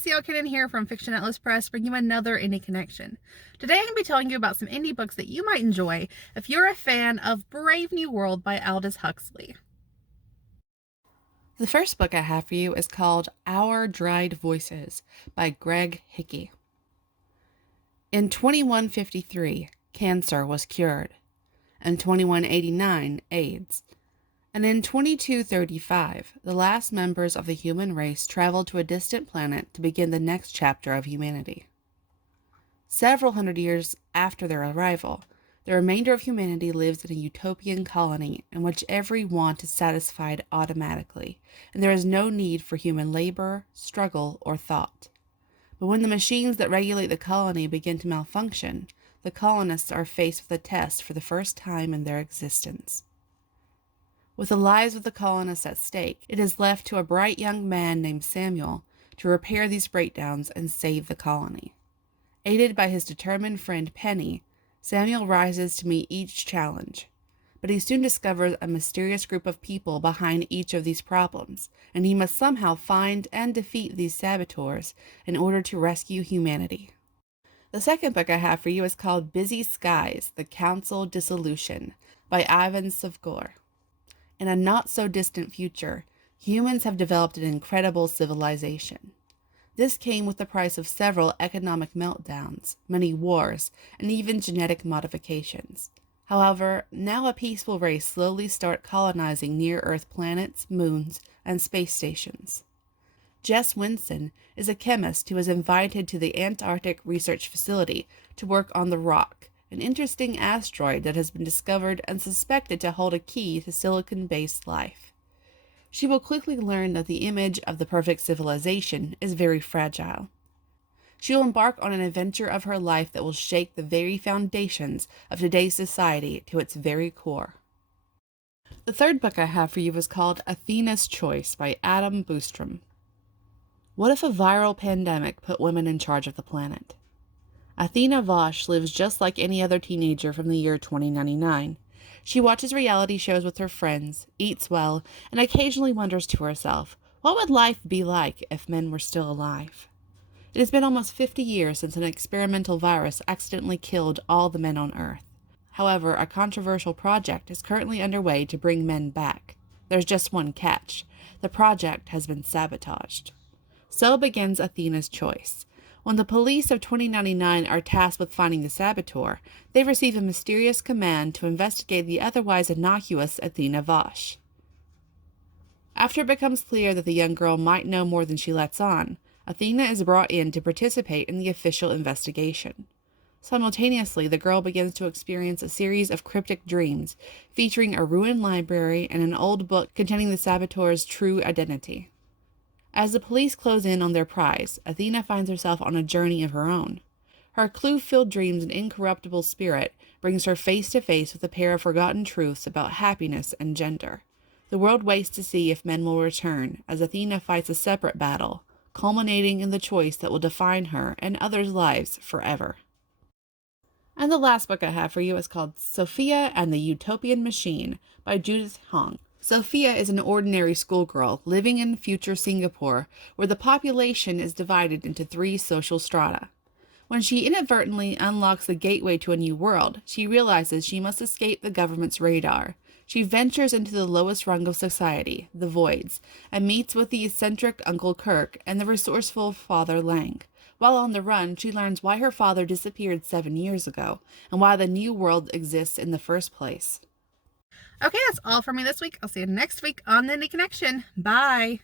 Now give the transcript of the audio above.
CL Kinnan here from Fiction Atlas Press, bringing you another indie connection. Today I'm going to be telling you about some indie books that you might enjoy if you're a fan of Brave New World by Aldous Huxley. The first book I have for you is called Our Dried Voices by Greg Hickey. In 2153, cancer was cured. In 2189, AIDS. And in 2235, the last members of the human race traveled to a distant planet to begin the next chapter of humanity. Several hundred years after their arrival, the remainder of humanity lives in a utopian colony in which every want is satisfied automatically, and there is no need for human labor, struggle, or thought. But when the machines that regulate the colony begin to malfunction, the colonists are faced with a test for the first time in their existence. With the lives of the colonists at stake, it is left to a bright young man named Samuel to repair these breakdowns and save the colony. Aided by his determined friend Penny, Samuel rises to meet each challenge, but he soon discovers a mysterious group of people behind each of these problems, and he must somehow find and defeat these saboteurs in order to rescue humanity. The second book I have for you is called Busy Skies, The Council Dissolution by Ivan Svogor. In a not-so-distant future, humans have developed an incredible civilization. This came with the price of several economic meltdowns, many wars, and even genetic modifications. However, now a peaceful race slowly start colonizing near-Earth planets, moons, and space stations. Jess Winson is a chemist who is invited to the Antarctic Research Facility to work on the Rock, an interesting asteroid that has been discovered and suspected to hold a key to silicon-based life. She will quickly learn that the image of the perfect civilization is very fragile. She will embark on an adventure of her life that will shake the very foundations of today's society to its very core. The third book I have for you is called Athena's Choice by Adam Boostrom. What if a viral pandemic put women in charge of the planet? Athena Vosh lives just like any other teenager from the year 2099. She watches reality shows with her friends, eats well, and occasionally wonders to herself, what would life be like if men were still alive? It has been almost 50 years since an experimental virus accidentally killed all the men on Earth. However, a controversial project is currently underway to bring men back. There's just one catch. The project has been sabotaged. So begins Athena's choice. When the police of 2099 are tasked with finding the saboteur, they receive a mysterious command to investigate the otherwise innocuous Athena Vosh. After it becomes clear that the young girl might know more than she lets on, Athena is brought in to participate in the official investigation. Simultaneously, the girl begins to experience a series of cryptic dreams, featuring a ruined library and an old book containing the saboteur's true identity. As the police close in on their prize, Athena finds herself on a journey of her own. Her clue-filled dreams and incorruptible spirit brings her face to face with a pair of forgotten truths about happiness and gender. The world waits to see if men will return, as Athena fights a separate battle, culminating in the choice that will define her and others' lives forever. And the last book I have for you is called Sofia and the Utopian Machine by Judith Huang. Sofia is an ordinary schoolgirl living in future Singapore, where the population is divided into 3 social strata. When she inadvertently unlocks the gateway to a new world, she realizes she must escape the government's radar. She ventures into the lowest rung of society, the Voids, and meets with the eccentric Uncle Kirk and the resourceful Father Lang. While on the run, she learns why her father disappeared 7 years ago, and why the new world exists in the first place. Okay, that's all for me this week. I'll see you next week on the Indie Connection. Bye.